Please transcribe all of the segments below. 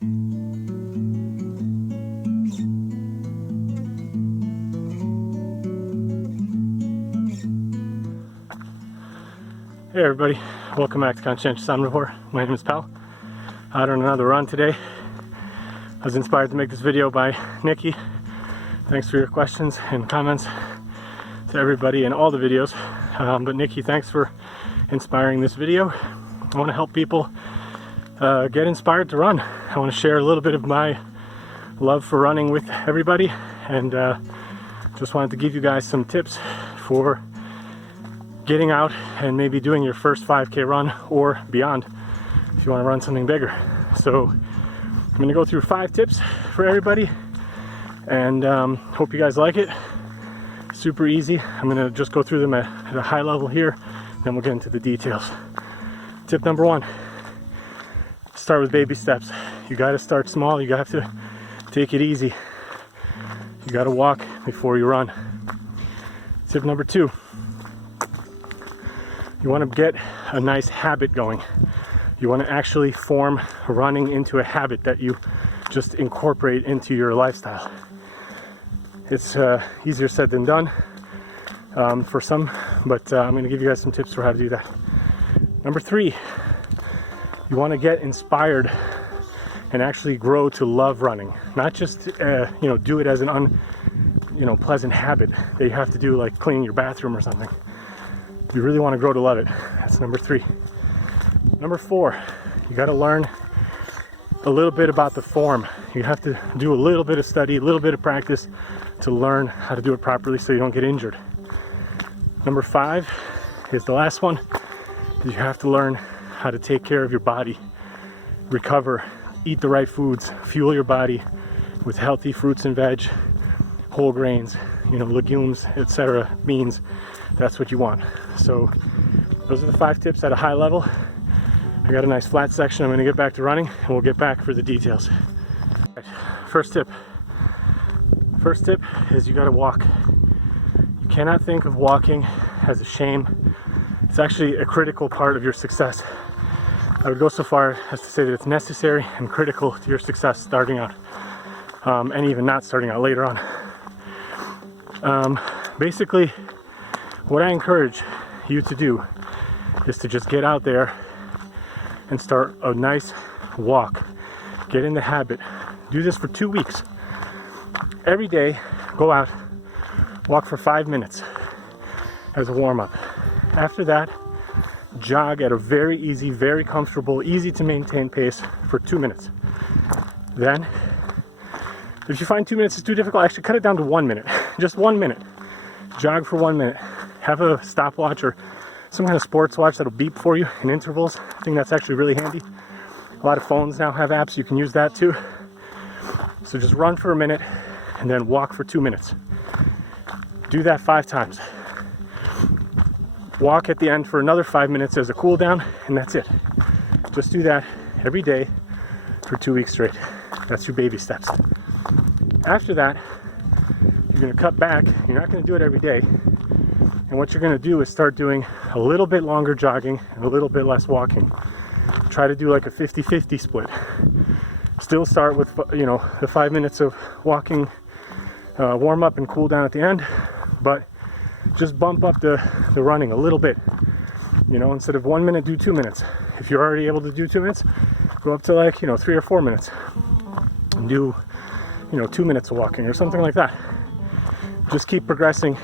Hey everybody, welcome back to Conscientious Omnivore. My name is Pal. Out on another run today. I was inspired to make this video by Nikki. Thanks for your questions and comments to everybody in all the videos. But Nikki, thanks for inspiring this video. I want to help people get inspired to run. I want to share a little bit of my love for running with everybody, and just wanted to give you guys some tips for getting out and maybe doing your first 5K run or beyond if you want to run something bigger. So I'm going to go through 5 tips for everybody, and hope you guys like it. Super easy. I'm going to just go through them at a high level here, then we'll get into the details. Tip number 1, start with baby steps. You got to start small. You have to take it easy. You got to walk before you run. Tip number 2, you want to get a nice habit going. You want to actually form running into a habit that you just incorporate into your lifestyle. It's easier said than done for some, but I'm going to give you guys some tips for how to do that. Number 3, you want to get inspired and actually grow to love running. Not just do it as an pleasant habit that you have to do, like cleaning your bathroom or something. You really want to grow to love it. That's number 3. Number 4, you got to learn a little bit about the form. You have to do a little bit of study, a little bit of practice to learn how to do it properly so you don't get injured. Number 5 is the last one. You have to learn how to take care of your body, recover, eat the right foods, fuel your body with healthy fruits and veg, whole grains, legumes, etc., beans. That's what you want. So those are the 5 tips at a high level. I got a nice flat section. I'm going to get back to running and we'll get back for the details. Right. First tip is you got to walk. You cannot think of walking as a shame. It's actually a critical part of your success. I would go so far as to say that it's necessary and critical to your success starting out, and even not starting out later on. Basically, what I encourage you to do is to just get out there and start a nice walk. Get in the habit. Do this for 2 weeks. Every day, go out, walk for 5 minutes as a warm-up. After that, jog at a very easy, very comfortable, easy to maintain pace for 2 minutes. Then, if you find 2 minutes is too difficult, actually cut it down to 1 minute. Just 1 minute. Jog for 1 minute. Have a stopwatch or some kind of sports watch that'll beep for you in intervals. I think that's actually really handy. A lot of phones now have apps, you can use that too. So just run for a minute and then walk for 2 minutes. Do that 5 times. Walk at the end for another 5 minutes as a cool down, and that's it. Just do that every day for 2 weeks straight. That's your baby steps. After that, you're going to cut back. You're not going to do it every day. And what you're going to do is start doing a little bit longer jogging and a little bit less walking. Try to do like a 50-50 split. Still start with, the 5 minutes of walking, warm up and cool down at the end, but just bump up the running a little bit. Instead of 1 minute, do 2 minutes. If you're already able to do 2 minutes, go up to 3 or 4 minutes and do 2 minutes of walking or something like that. Just keep progressing.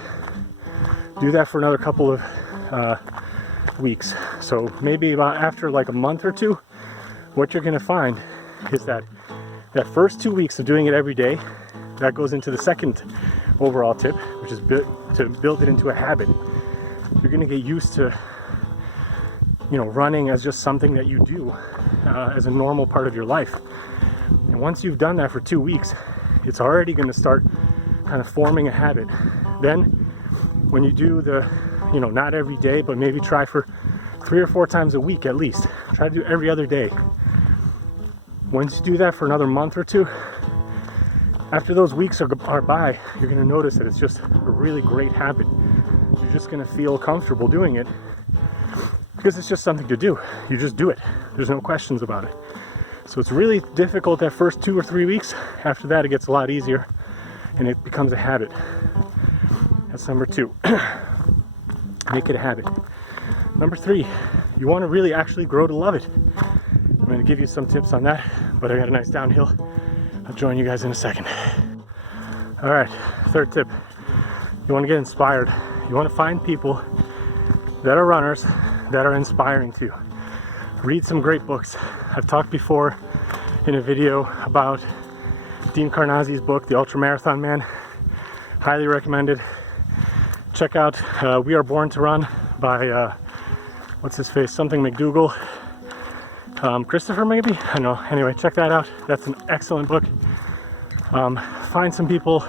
Do that for another couple of weeks. So maybe about after a month or 2, what you're going to find is that first 2 weeks of doing it every day, that goes into the second overall tip, which is to build it into a habit. You're going to get used to running as just something that you do as a normal part of your life. And once you've done that for 2 weeks, it's already going to start kind of forming a habit. Then when you do the not every day, but maybe try for 3 or 4 times a week at least. Try to do every other day. Once you do that for another month or 2, after those weeks are by, you're going to notice that it's just a really great habit. You're just going to feel comfortable doing it because it's just something to do. You just do it. There's no questions about it. So it's really difficult that first 2 or 3 weeks. After that, it gets a lot easier and it becomes a habit. That's number 2. Make it a habit. Number 3, you want to really actually grow to love it. I'm going to give you some tips on that, but I got a nice downhill. I'll join you guys in a second. All right, 3rd tip. You want to get inspired. You want to find people that are runners that are inspiring to you. Read some great books. I've talked before in a video about Dean Carnazzi's book, The Ultra Marathon Man. Highly recommended. Check out We Are Born to Run by what's his face? Something McDougall. Christopher maybe? I don't know. Anyway, check that out. That's an excellent book. Find some people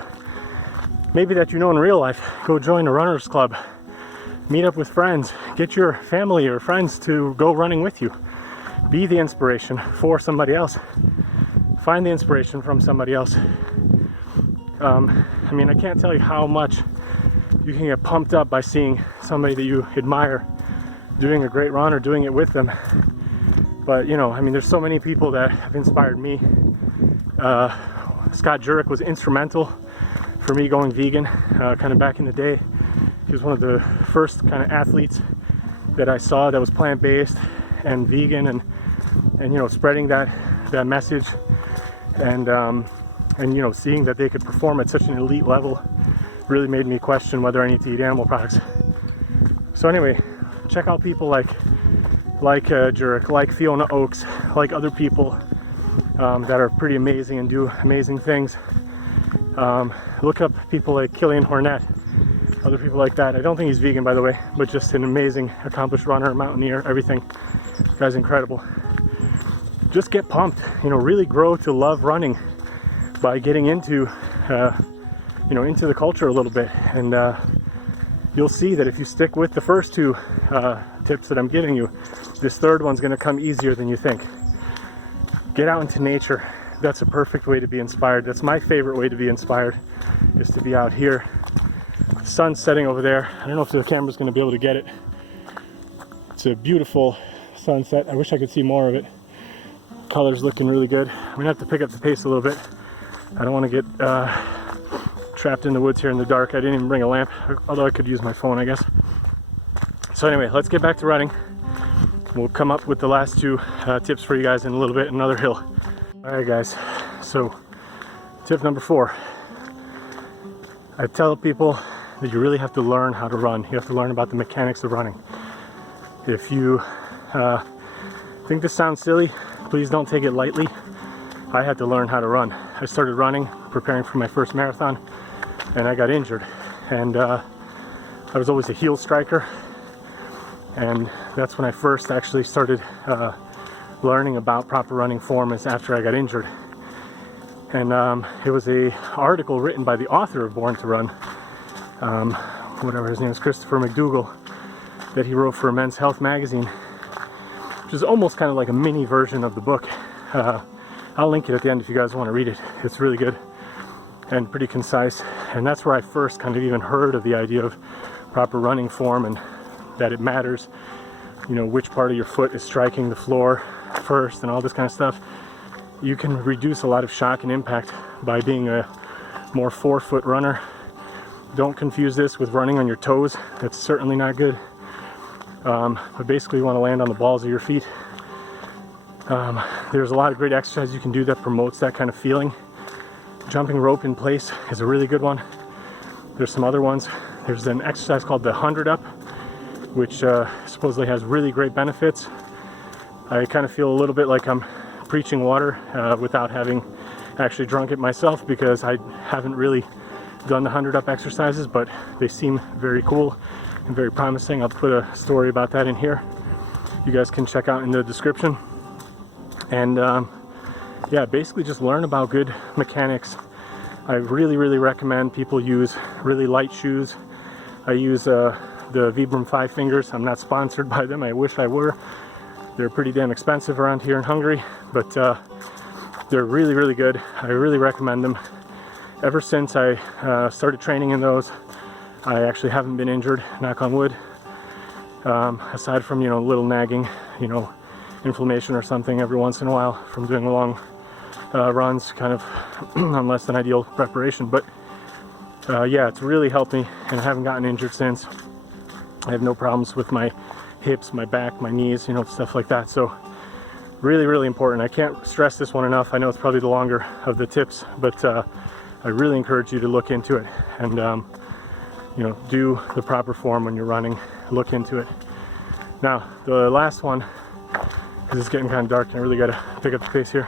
maybe that you know in real life. Go join a runners club. Meet up with friends. Get your family or friends to go running with you. Be the inspiration for somebody else. Find the inspiration from somebody else. I mean, I can't tell you how much you can get pumped up by seeing somebody that you admire doing a great run or doing it with them. But, you know, I mean, there's so many people that have inspired me. Scott Jurek was instrumental for me going vegan kind of back in the day. He was one of the first kind of athletes that I saw that was plant-based and vegan and you know, spreading that message and you know, seeing that they could perform at such an elite level really made me question whether I need to eat animal products. So anyway, check out people like Jurek, like Fiona Oakes, like other people that are pretty amazing and do amazing things. Look up people like Killian Hornet, other people like that. I don't think he's vegan, by the way, but just an amazing, accomplished runner, mountaineer, everything. The guy's incredible. Just get pumped, you know, really grow to love running by getting into, you know, into the culture a little bit. And you'll see that if you stick with the first 2 tips that I'm giving you, this 3rd one's going to come easier than you think. Get out into nature. That's a perfect way to be inspired. That's my favorite way to be inspired, is to be out here. The sun's setting over there. I don't know if the camera's going to be able to get it. It's a beautiful sunset. I wish I could see more of it. Color's looking really good. I'm going to have to pick up the pace a little bit. I don't want to get trapped in the woods here in the dark. I didn't even bring a lamp, although I could use my phone, I guess. So anyway, let's get back to running. We'll come up with the last 2 tips for you guys in a little bit, another hill. Alright guys, so tip number 4. I tell people that you really have to learn how to run. You have to learn about the mechanics of running. If you think this sounds silly, please don't take it lightly. I had to learn how to run. I started running, preparing for my first marathon, and I got injured. And I was always a heel striker, and that's when I first actually started learning about proper running form, is after I got injured. And it was a article written by the author of Born to Run, whatever his name is, Christopher McDougall, that he wrote for Men's Health magazine, which is almost kind of like a mini version of the book. I'll link it at the end if you guys want to read it. It's really good and pretty concise, and that's where I first kind of even heard of the idea of proper running form, and that it matters, you know, which part of your foot is striking the floor first and all this kind of stuff. You can reduce a lot of shock and impact by being a more forefoot runner. Don't confuse this with running on your toes. That's certainly not good. But basically you want to land on the balls of your feet. There's a lot of great exercise you can do that promotes that kind of feeling. Jumping rope in place is a really good one. There's some other ones. There's an exercise called the 100 up, which supposedly has really great benefits. I kind of feel a little bit like I'm preaching water without having actually drunk it myself, because I haven't really done the 100 up exercises, but they seem very cool and very promising. I'll put a story about that in here. You guys can check out in the description. And yeah, basically just learn about good mechanics. I really recommend people use really light shoes. I use the Vibram 5 Fingers. I'm not sponsored by them. I wish I were. They're pretty damn expensive around here in Hungary, but they're really good. I really recommend them. Ever since I started training in those, I actually haven't been injured, knock on wood, aside from, you know, little nagging, you know, inflammation or something every once in a while from doing long runs, kind of on less than ideal preparation. But yeah, it's really helped me, and I haven't gotten injured since. I have no problems with my hips, my back, my knees, you know, stuff like that. So really, really important. I can't stress this one enough. I know it's probably the longer of the tips, but I really encourage you to look into it and you know, do the proper form when you're running. Look into it. Now, the last one, because it's getting kind of dark and I really got to pick up the pace here.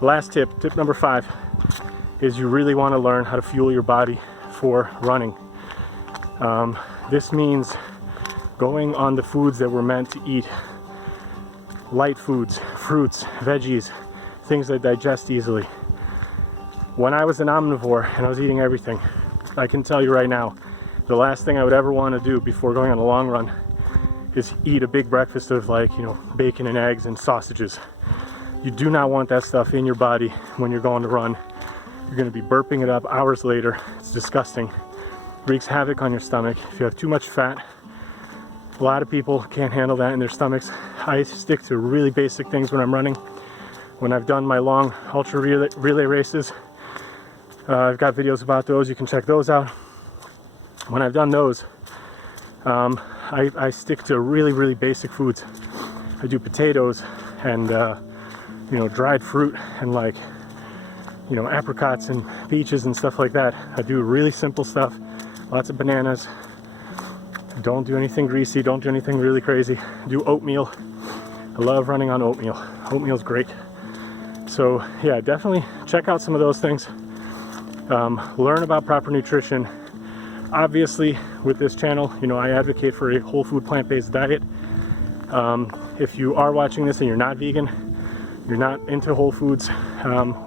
Last tip, tip number 5, is you really want to learn how to fuel your body for running. This means going on the foods that we're meant to eat. Light foods, fruits, veggies, things that digest easily. When I was an omnivore and I was eating everything, I can tell you right now, the last thing I would ever want to do before going on a long run is eat a big breakfast of, like, you know, bacon and eggs and sausages. You do not want that stuff in your body when you're going to run. You're going to be burping it up hours later. It's disgusting. Wreaks havoc on your stomach. If you have too much fat, a lot of people can't handle that in their stomachs. I stick to really basic things when I'm running. When I've done my long ultra relay races, I've got videos about those. You can check those out. When I've done those, I stick to really, really basic foods. I do potatoes and you know, dried fruit and, like, you know, apricots and peaches and stuff like that. I do really simple stuff. Lots of bananas. Don't do anything greasy. Don't do anything really crazy. Do oatmeal. I love running on oatmeal. Oatmeal's great. So yeah, definitely check out some of those things. Learn about proper nutrition. Obviously, with this channel, you know, I advocate for a whole food plant-based diet. If you are watching this and you're not vegan, you're not into whole foods,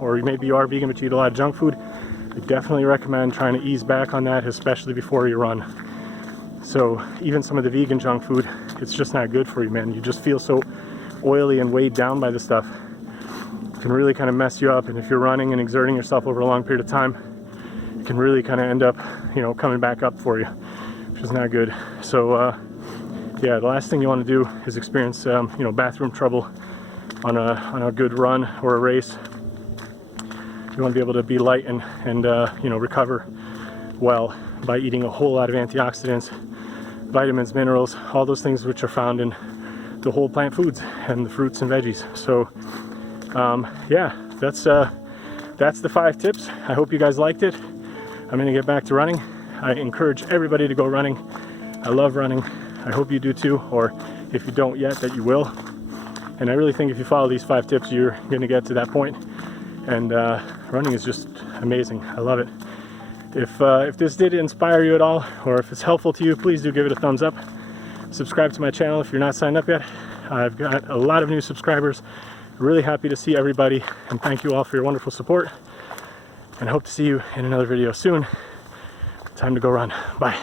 or maybe you are vegan but you eat a lot of junk food, I definitely recommend trying to ease back on that, especially before you run. So even some of the vegan junk food, it's just not good for you, man. You just feel so oily and weighed down by the stuff. It can really kind of mess you up, and if you're running and exerting yourself over a long period of time, it can really kind of end up, you know, coming back up for you, which is not good. So yeah, the last thing you want to do is experience you know, bathroom trouble on a good run or a race. You want to be able to be light and you know, recover well by eating a whole lot of antioxidants, vitamins, minerals, all those things which are found in the whole plant foods and the fruits and veggies. So yeah, that's the 5 tips. I hope you guys liked it. I'm gonna get back to running. I encourage everybody to go running. I love running. I hope you do too, or if you don't yet, that you will. And I really think if you follow these 5 tips, you're gonna get to that point. And running is just amazing. I love it. If this did inspire you at all, or if it's helpful to you, please do give it a thumbs up. Subscribe to my channel if you're not signed up yet. I've got a lot of new subscribers. Really happy to see everybody, and thank you all for your wonderful support. And I hope to see you in another video soon. Time to go run. Bye.